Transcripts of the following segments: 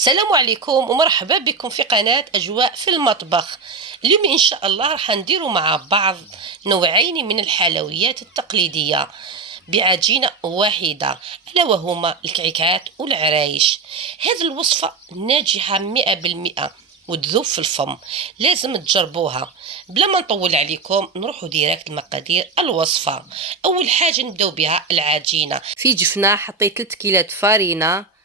السلام عليكم ومرحبا بكم في قناة أجواء في المطبخ. اليوم إن شاء الله راح نديروا مع بعض نوعين من الحلويات التقليدية بعجينة واحدة، ألا وهما الكعكات والعرايش. هذه الوصفة ناجحة 100% وتذوب في الفم، لازم تجربوها. بلا ما نطول عليكم نروحوا ديريكت المقادير الوصفة. أول حاجة نبداو بها العجينة. في جفنة حطيت 3 كيلات فارينة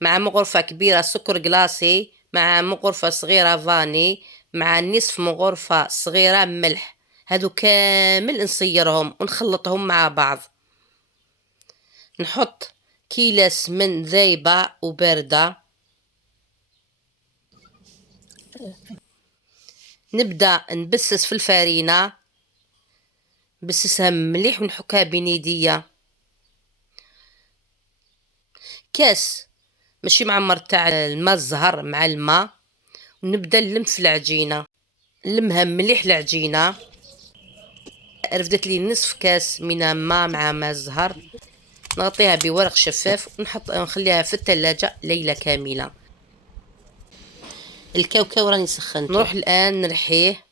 مع مغرفة كبيرة سكر جلاسي مع مغرفة صغيرة فاني مع نصف مغرفة صغيرة ملح. هادو كامل نصيرهم ونخلطهم مع بعض. نحط كيلة سمن ذايبة وباردة. نبدأ نبسس في الفارينة، نبسسها مليح ونحكها بنيدية. كاس ماشي معمر تاع الماء الزهر مع الماء، ونبدأ نلم في العجينة، نلمها مليح العجينة. رفدت لي نصف كاس من ماء مع ماء الزهر، نغطيها بورق شفاف ونخليها في الثلاجة ليلة كاملة. الكاوكاو راني سخنته. نروح الآن نرحيه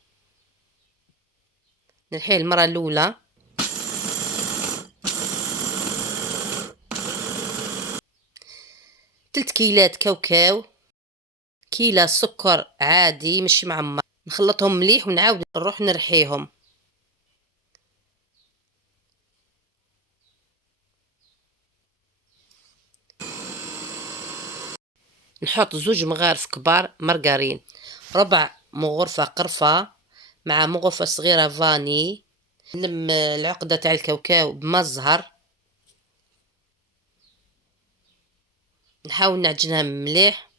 المرة الأولى. تلت كيلات كاوكاو، كيلة سكر عادي مش معمر، نخلطهم مليح ونعاود نروح نرحيهم. نحط 2 مغارف كبار مرقرين، ربع مغرفة قرفة مع مغرفة صغيرة فاني. نلم العقدة تاع الكاوكاو بما الزهر، نحاول نعجنها مليح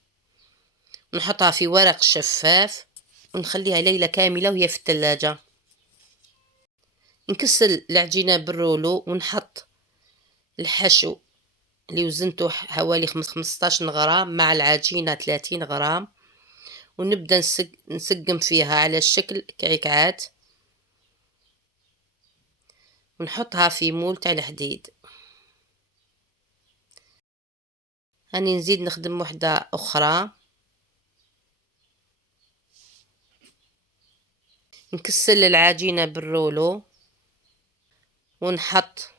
ونحطها في ورق شفاف ونخليها ليلة كاملة وهي في الثلاجة. نكسل العجينة بالرولو ونحط الحشو اللي وزنته حوالي 15 غرام مع العجينة 30 غرام، ونبدأ نسقم فيها على شكل كعكات ونحطها في مول تاع الحديد. هاني نزيد نخدم وحدة أخرى، نكسل العجينة بالرولو ونحط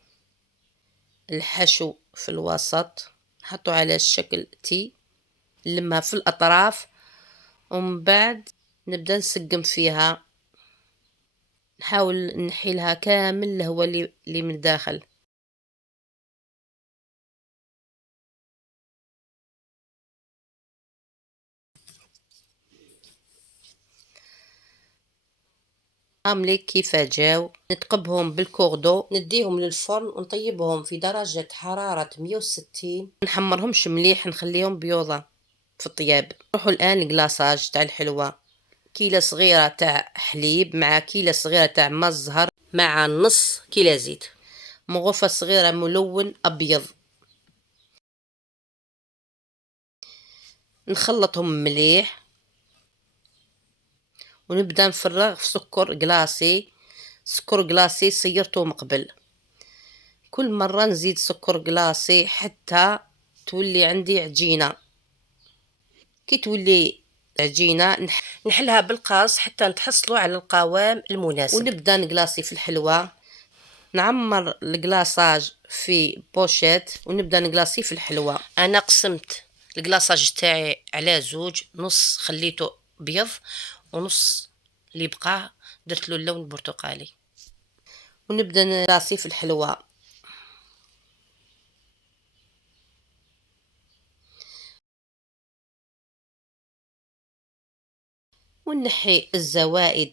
الحشو في الوسط، نحطه على الشكل تي، نلمها في الأطراف ومن بعد نبدأ نسقم فيها، نحاول نحيلها كامل الهواء اللي من داخل. عاملي كيف جاو، نتقبهم بالكوردو، نديهم للفرن ونطيبهم في درجة حرارة 160. نحمرهمش مليح، نخليهم بيوضة في الطياب. نروحوا الآن الكلاصاج تاع الحلوى. كيلة صغيرة تاع حليب مع كيلة صغيرة تاع ماء الزهر مع نص كيلة زيت، مغرفة صغيرة ملون أبيض. نخلطهم مليح ونبدأ نفرغ في سكر جلاسي. سكر جلاسي صيرته مقبل، كل مرة نزيد سكر جلاسي حتى تولي عندي عجينة. كي تولي عجينة نحلها بالقاص حتى نتحصلوا على القوام المناسب، ونبدأ نقلاصي في الحلوى. نعمر القلاصاج في بوشيت ونبدأ نقلاصي في الحلوى. أنا قسمت القلاصاج تاعي على 2، نص خليته بيض ونص اللي بقى درت له اللون البرتقالي، ونبدأ نقلاصي في الحلوى. ونحي الزوائد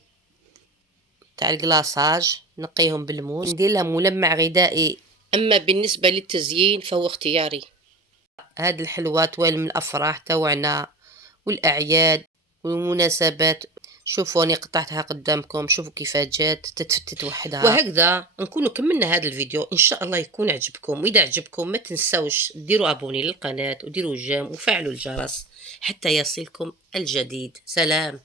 تاع الكلاصاج، نقيهم بالموس، ندير لها ملمع غذائي. اما بالنسبه للتزيين فهو اختياري. هاد الحلوى توالم الافراح تاوعنا والاعياد والمناسبات. شوفوني قطعتها قدامكم، شوفوا كيف جات تتفتت وحدها. وهكذا نكونوا كملنا هذا الفيديو، ان شاء الله يكون عجبكم. واذا عجبكم ما تنسوش ديروا ابوني للقناه وديروا جيم وفعلوا الجرس حتى يصلكم الجديد. سلام.